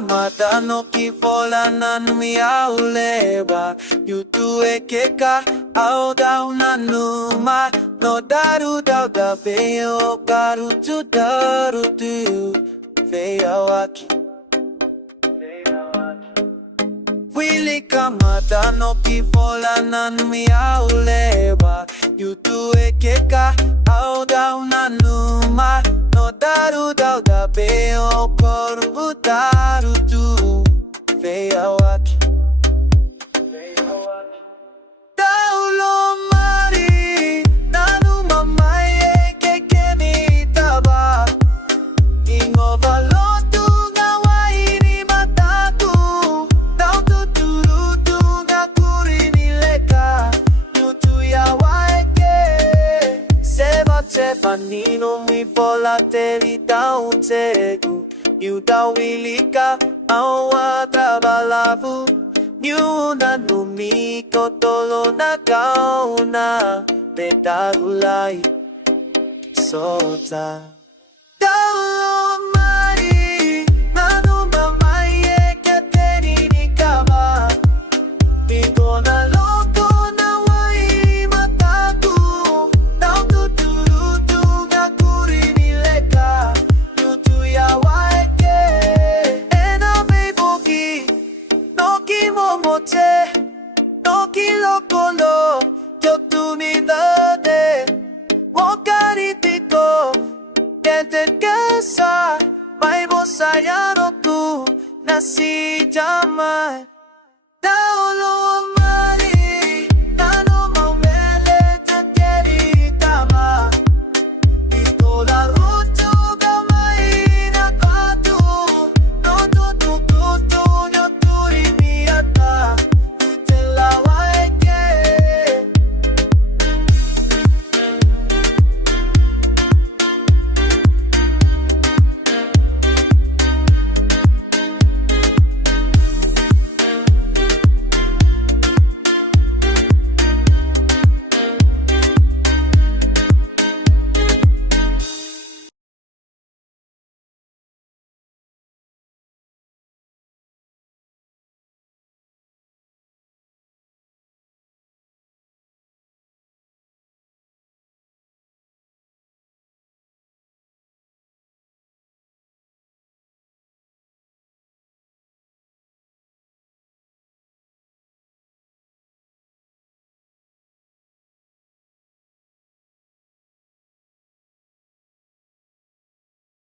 mata no kifola na numia uleba Yutu ekeka au dau na numa No daru dau da veo karu tu daru tu Vea waki Wili kamata no kifola na numia uleba Yutu ekeka au dau na numa No daru dau da veo karu daru tu Vea waki Daulo mari nanu mamaye kekeni taba Ingo valotu ngawaini mataku Dautu turutu ngakurini leka Nutu ya waeke Seba tefa nino mi fola teri dautegu Yu dawilika awa tabalavu Nyuna numi kotolo na kauna Betagulay Sota